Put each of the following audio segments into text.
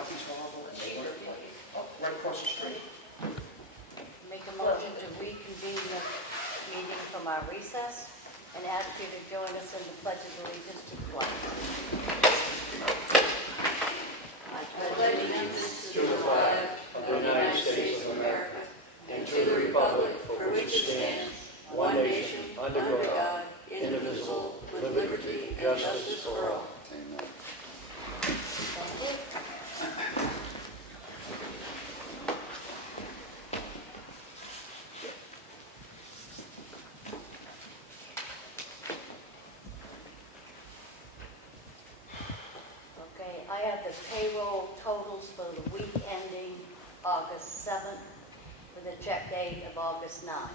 parking's horrible, and they live right across the street. Make a motion to reconvene the meeting from our recess and ask you to join us in the Pledge of Allegiance to the flag. I pledge allegiance To the flag of the United States of America and to the republic for which it stands, one nation, under God, indivisible, with liberty and justice for all. Amen. Thank you. Okay, I have the payroll totals for the week ending August 7th with a check date of August 9th.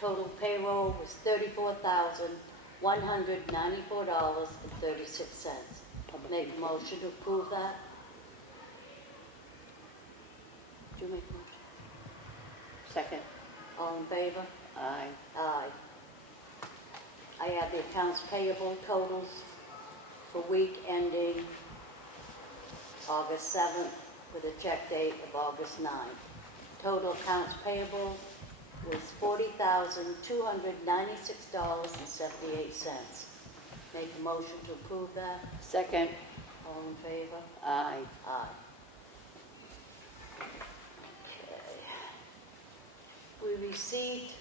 Total payroll was $34,194.36. Make a motion to approve that. Do you make a motion? Second. All in favor? Aye. Aye. I have the accounts payable totals for week ending August 7th with a check date of August 9th. Total accounts payable was $40,296.78. Make a motion to approve that. Second. All in favor? Aye. Aye. Okay. We received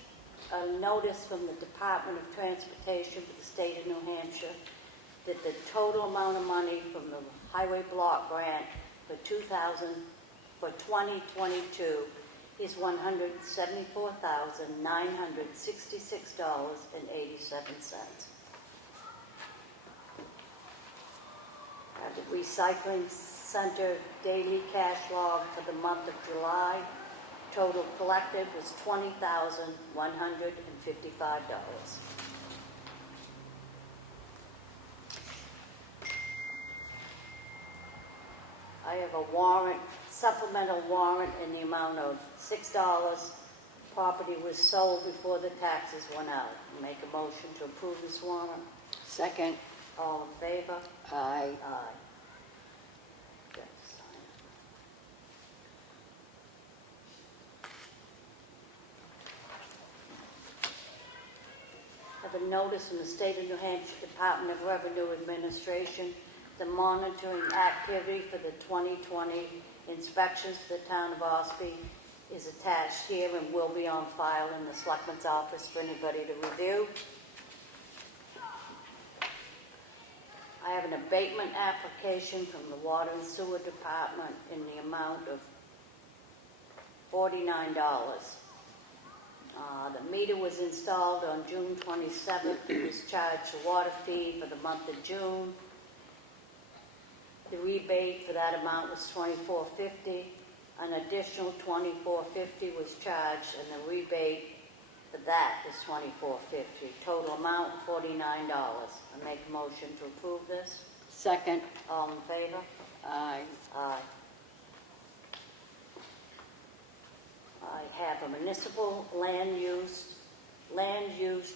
a notice from the Department of Transportation for the state of New Hampshire that the total amount of money from the Highway Block Grant for 2022 is $174,966.87. The Recycling Center daily cash log for the month of July, total collected was $20,155. I have a warrant, supplemental warrant in the amount of $6. Property was sold before the taxes went out. Make a motion to approve this warrant. Second. All in favor? Aye. Aye. Got to sign it. I have a notice from the State of New Hampshire Department of Revenue Administration. The monitoring activity for the 2020 inspections for the town of Ossipee is attached here and will be on file in the Selectmen's office for anybody to review. I have an abatement application from the Water and Sewer Department in the amount of $49. The meter was installed on June 27th. It was charged a water fee for the month of June. The rebate for that amount was $24.50. An additional $24.50 was charged, and the rebate for that is $24.50. Total amount $49. I make a motion to approve this. Second. All in favor? Aye. Aye. I have a municipal land use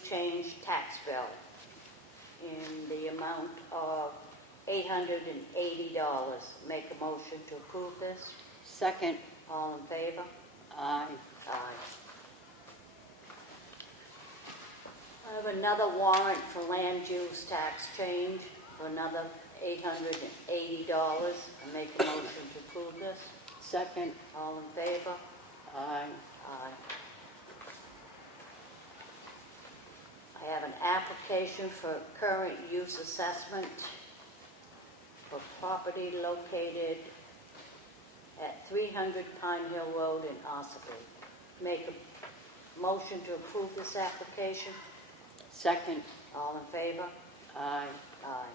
change tax bill in the amount of $880. Make a motion to approve this. Second. All in favor? Aye. Aye. I have another warrant for land use tax change for another $880. I make a motion to approve this. Second. All in favor? Aye. Aye. I have an application for current use assessment for property located at 300 Pine Hill Road in Ossipee. Make a motion to approve this application. Second. All in favor? Aye. Aye.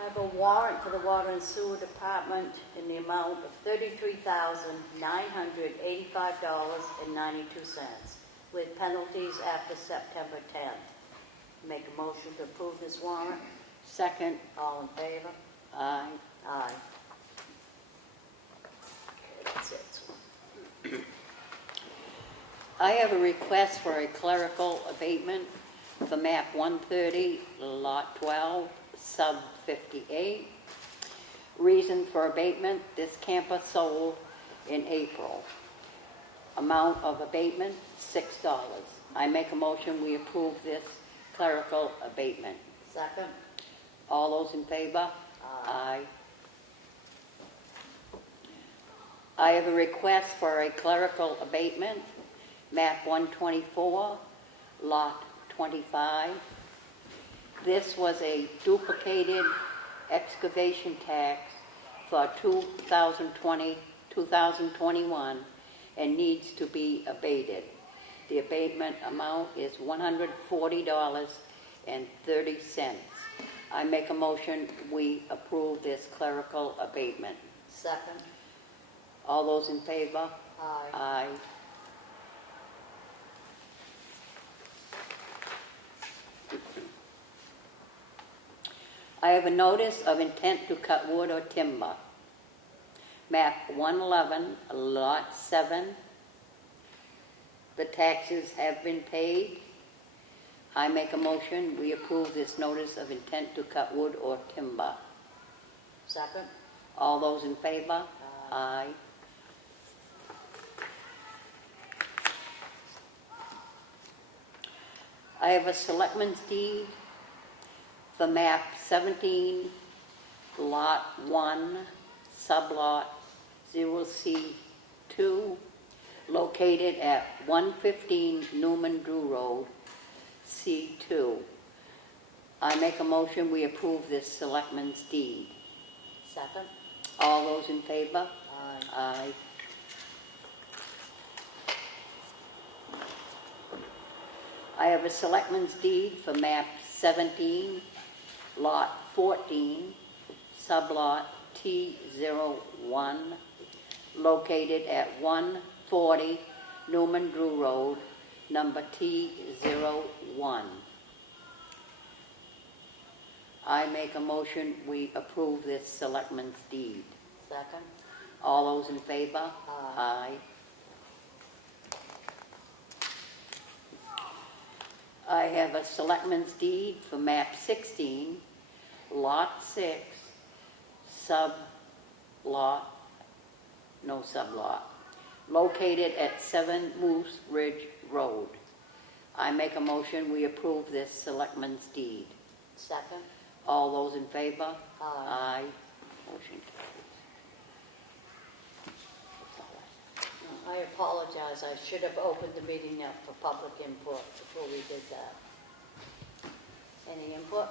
I have a warrant for the Water and Sewer Department in the amount of $33,985.92 with penalties after September 10th. Make a motion to approve this warrant. Second. All in favor? Aye. Aye. Okay, that's it. I have a request for a clerical abatement for map 130, lot 12, sub 58. Reason for abatement, this camper sold in April. Amount of abatement, $6. I make a motion, we approve this clerical abatement. Second. All those in favor? Aye. I have a request for a clerical abatement, map 124, lot 25. This was a duplicated excavation tax for 2020, 2021, and needs to be abated. The abatement amount is $140.30. I make a motion, we approve this clerical abatement. Second. All those in favor? Aye. Aye. I have a notice of intent to cut wood or timber. Map 111, lot 7. The taxes have been paid. I make a motion, we approve this notice of intent to cut wood or timber. Second. All those in favor? Aye. I have a selectmen's deed for map 17, lot 1, sublot 0C2, located at 115 Newman Drew Road, C2. I make a motion, we approve this selectmen's deed. Second. All those in favor? Aye. Aye. I have a selectmen's deed for map 17, lot 14, sublot T01, located at 140 Newman Drew Road, number T01. I make a motion, we approve this selectmen's deed. Second. All those in favor? Aye. I have a selectmen's deed for map 16, lot 6, sublot, located at 7 Moose Ridge Road. I make a motion, we approve this selectmen's deed. Second. All those in favor? Aye. Motion I apologize. I should have opened the meeting up for public input before we did that. Any input?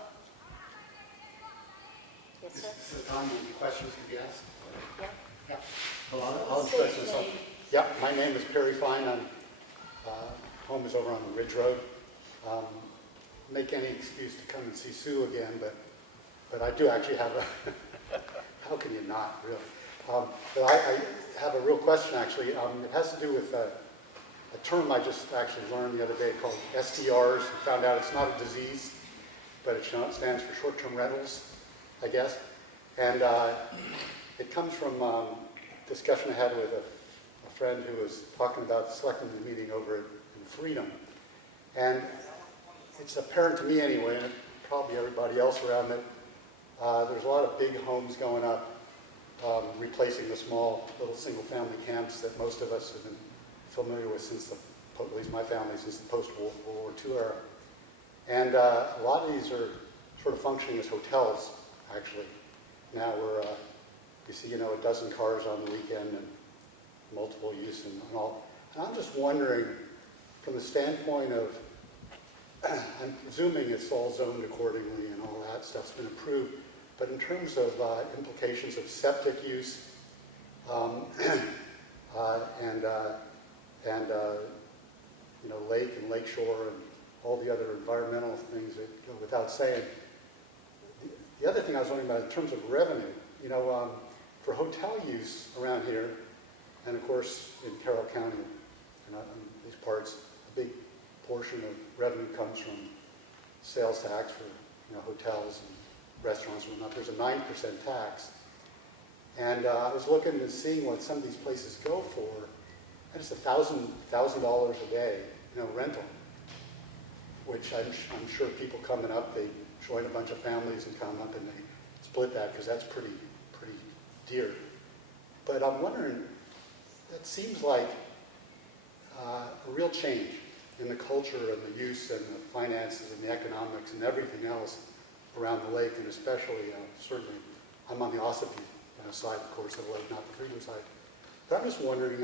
Yes, sir? This is the time when questions can be asked. Yeah. Yeah. Well, I'll introduce myself. Yeah, my name is Perry Fine. I'm, home is over on the Ridge Road. Make any excuse to come and see Sue again, but I do actually have a, how can you not, really? But I have a real question, actually. It has to do with a term I just actually learned the other day called STRs. I found out it's not a disease, but it stands for short-term rentals, I guess. And it comes from discussion I had with a friend who was talking about the Selectmen meeting over in Freedom. And it's apparent to me anyway, and probably everybody else around, that there's a lot of big homes going up, replacing the small little single-family camps that most of us have been familiar with since at least my family, since the post-World War II era. And a lot of these are sort of functioning as hotels, actually. Now where you see, a dozen cars on the weekend and multiple use and all. And I'm just wondering, from the standpoint of, I'm presuming it's all zoned accordingly and all that stuff's been approved, but in terms of implications of septic use and lake and lakeshore and all the other environmental things that go without saying. The other thing I was wondering about in terms of revenue, for hotel use around here, and of course in Carroll County and these parts, a big portion of revenue comes from sales tax for hotels and restaurants and whatnot. There's a 9% tax. And I was looking and seeing what some of these places go for, and it's $1,000 a day, rental. which I'm sure people coming up, they join a bunch of families and come up and they split that because that's pretty dear. But I'm wondering, that seems like a real change in the culture and the use and the finances and the economics and everything else around the lake, and especially, certainly, I'm on the Ossipee side, of course, of the lake, not the Freedom side. But I'm just wondering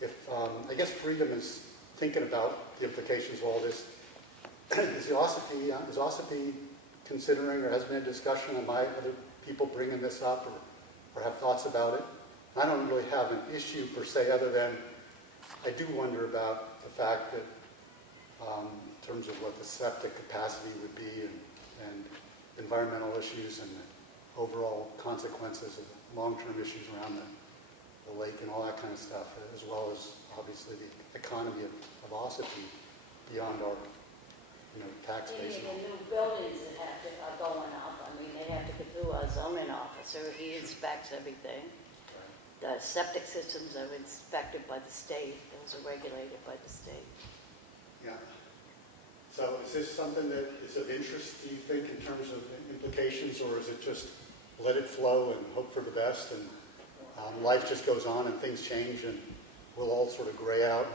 if, I guess Freedom is thinking about the implications of all this. Is Ossipee considering, or has been a discussion, am I other people bringing this up or have thoughts about it? I don't really have an issue per se, other than I do wonder about the fact that in terms of what the septic capacity would be and environmental issues and the overall consequences of the long-term issues around the lake and all that kind of stuff, as well as obviously the economy of Ossipee beyond our tax base. The new buildings that are going up, I mean, they have to go through our zoning officer, he inspects everything. The septic systems are inspected by the state, those are regulated by the state. Yeah. So is this something that is of interest, do you think, in terms of implications, or is it just let it flow and hope for the best, and life just goes on and things change and we'll all sort of gray out?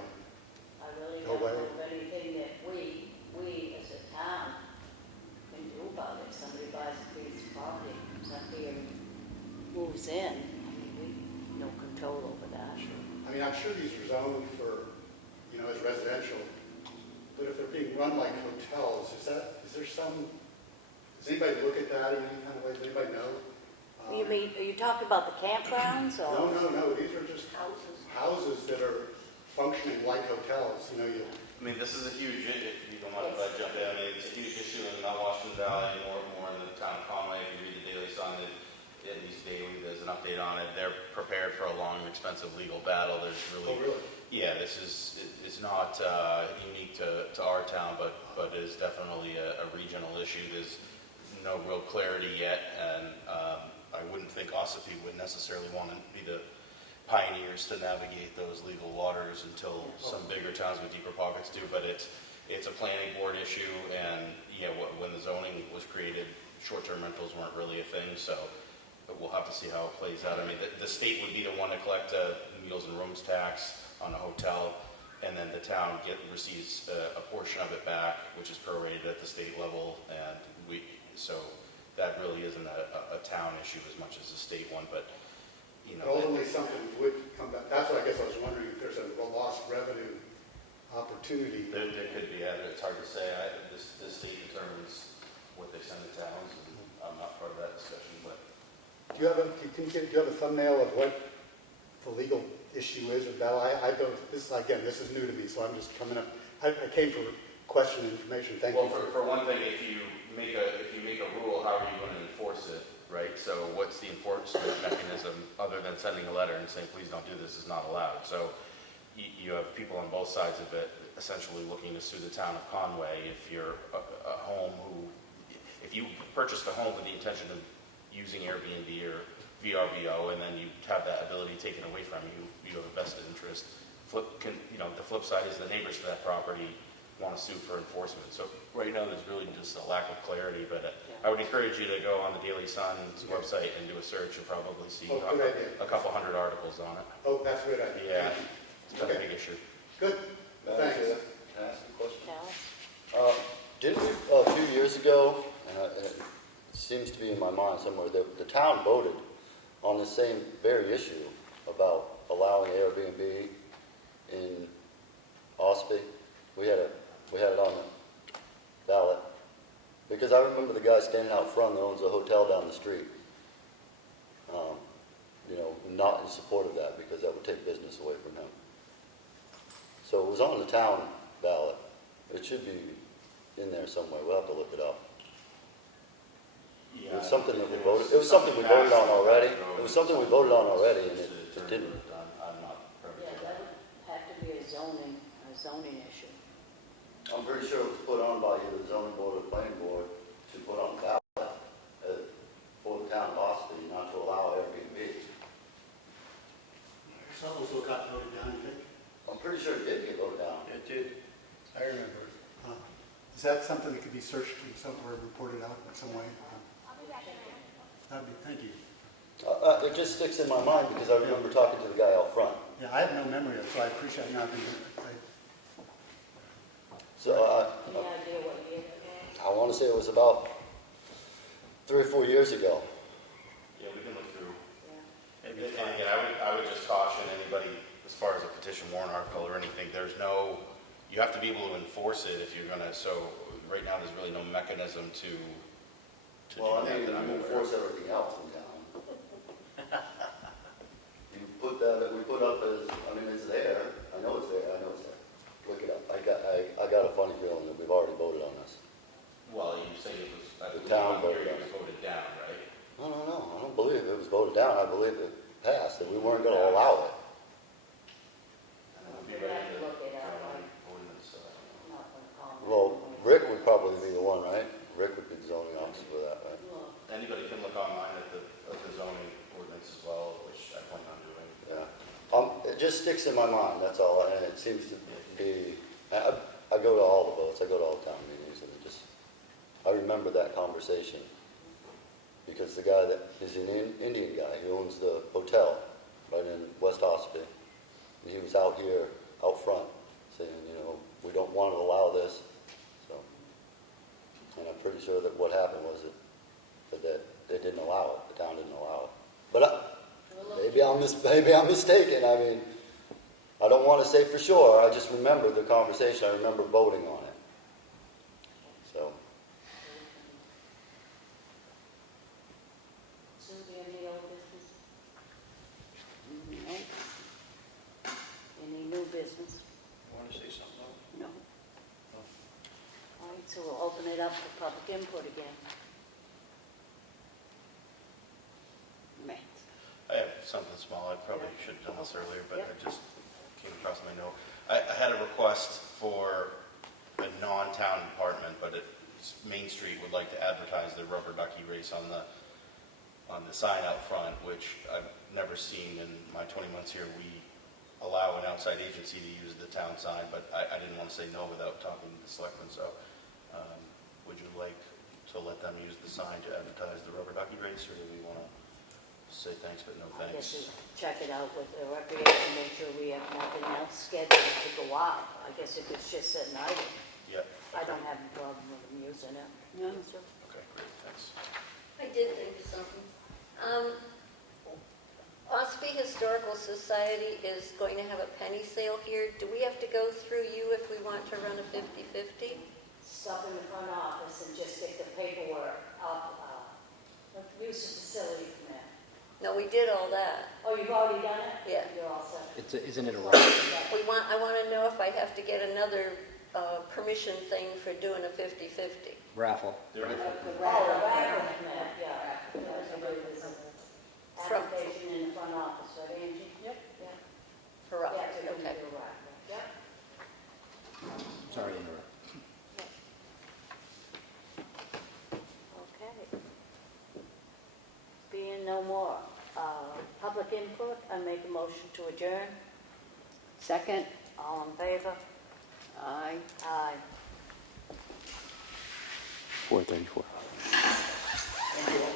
I really No don't way. know of anything that we as a town can do about it. Somebody buys a piece of property, comes up here and moves in, I mean, we have no control over that. I mean, I'm sure these are zoned for, as residential, but if they're being run like hotels, does anybody look at that in any kind of way? Does anybody know? You mean, are you talking about the campgrounds or? No, these are just houses that are functioning like hotels, I mean, this is a huge, if you don't mind if I jump in, I mean, it's a huge issue in Mount Washington Valley, more in the town of Comeau. If you read the Daily Sun, at least daily, there's an update on it. They're prepared for a long and expensive legal battle. There's really, yeah, this is not unique to our town, but is definitely a regional issue. There's no real clarity yet, and I wouldn't think Ossipee would necessarily want to be the pioneers to navigate those legal waters until some bigger towns with deeper pockets do. But it's a planning board issue, and when the zoning was created, short-term rentals weren't really a thing. So, but we'll have to see how it plays out. I mean, the state would be the one to collect a meals and rooms tax on a hotel, and then the town receives a portion of it back, which is prorated at the state level, and so that really isn't a town issue as much as a state one, but ultimately something would come back. That's what I guess I was wondering, if there's a lost revenue opportunity. There could be. It's hard to say. The state determines what they send to towns, and I'm not part of that discussion. But Do you have a thumbnail of what the legal issue is about? I don't. This is new to me, so I'm just coming up. I came for question and information. Thank you. for one thing, if you make a rule, how are you going to enforce it, right? So what's the enforcement mechanism other than sending a letter and saying, please don't do this, is not allowed? So you have people on both sides of it essentially looking to sue the town of Conway. If you're if you purchased a home with the intention of using Airbnb or VRBO, and then you have that ability taken away from you, you have a vested interest. The flip side is the neighbors for that property want to sue for enforcement. So right now there's really just a lack of clarity, but I would encourage you to go on the Daily Sun's website and do a search. You'll probably see a couple hundred articles on it. Oh, that's a good idea. Yeah, it's been a big issue. Good. Thanks. Can I ask a question? Dallas? Didn't we, a few years ago, and it seems to be in my mind somewhere, the town voted on the same very issue about allowing Airbnb in Ossipee? We had it on the ballot, because I remember the guy standing out front that owns a hotel down the street, not in support of that, because that would take business away from him. So it was on the town ballot. It should be in there somewhere. We'll have to look it up. Yeah, It was something that we voted. It was something we voted on already. It was something we voted on already, and it didn't. I'm not privy Yeah, to that that. would have to be a zoning issue. I'm pretty sure it was put on by either the zoning board or the planning board to put on the ballot for the town of Ossipee not to allow Airbnb. Some also got voted down, you think? I'm pretty sure it did get voted down. It did. I remember. Is Is that something that could be searched in some, or reported out in some way? That'd be, thank you. It just sticks in my mind because I remember talking to the guy out front. Yeah, I have no memory of it, so I appreciate not being, So Any idea what year it was? I want to say it was about 3 or 4 years ago. Yeah, we can look through. Yeah. And again, I would just caution anybody, as far as a petition warrant article or anything, you have to be able to enforce it if you're gonna, so right now, there's really no mechanism to do that I'm aware of. everything else in town. You put that, we put up as, I mean, it's there. I know it's there. Look it up. I got a funny feeling that we've already voted on this. Well, you say it was, I The believe town on here voted it on was it. voted down, right? No. I don't believe it was voted down. I believe it passed, that we weren't going to allow it. We'll be ready to Look it up, draw right? an ordinance, Not gonna comment. Well, Rick would probably be the one, right? Rick would be the zoning officer for that, right? Anybody can look online at the zoning ordinance as well, which I plan on doing. Yeah. It just sticks in my mind, that's all, and it seems to be, I go to all the votes, I go to all the town meetings, and I remember that conversation. Because the guy that is an Indian guy, he owns the hotel right in West Ossipee. And he was out here, out front, saying, we don't want to allow this. So, and I'm pretty sure that what happened was that they didn't allow it, the town didn't allow it. But maybe I'm mistaken. I mean, I don't want to say for sure. I just remember the conversation. I remember voting on it. So. Susie, any old business? No. Any new business? Want to say something? No. All right, so we'll open it up for public input again. Matt. I have something small, I probably should have done this earlier, but Yep. it just came across my note. I had a request for a non-town department, but Main Street would like to advertise the rubber ducky race on the sign out front, which I've never seen in my 20 months here. We allow an outside agency to use the town sign, but I didn't want to say no without talking to the selectmen, so would you like to let them use the sign to advertise the rubber ducky race, or do we want to say thanks but no I guess thanks? we check it out with the recreation, make sure we have nothing else scheduled to go out. I guess if it's just an item, Yep. I don't have a problem with them using it. No. So, Okay, great, thanks. I did think of something. Ossipee Historical Society is going to have a penny sale here. Do we have to go through you if we want to run a 50/50? Stop in the front office and just get the paperwork up, use the facility permit. No, we did all that. Oh, you've already done it? Yeah. You're all set. Isn't it a right? I want to know if I have to get another permission thing for doing a 50/50. Raffle. Oh, the raffle permit, yeah. From- Application in the front office, right, Angie? Yep. Yeah. For Yeah, Rockford, we can okay. do a raffle, yeah. Sorry to interrupt. Okay. Being no more public input, I make a motion to adjourn. Second, All in favor? aye. Aye. 4:34. thank you all.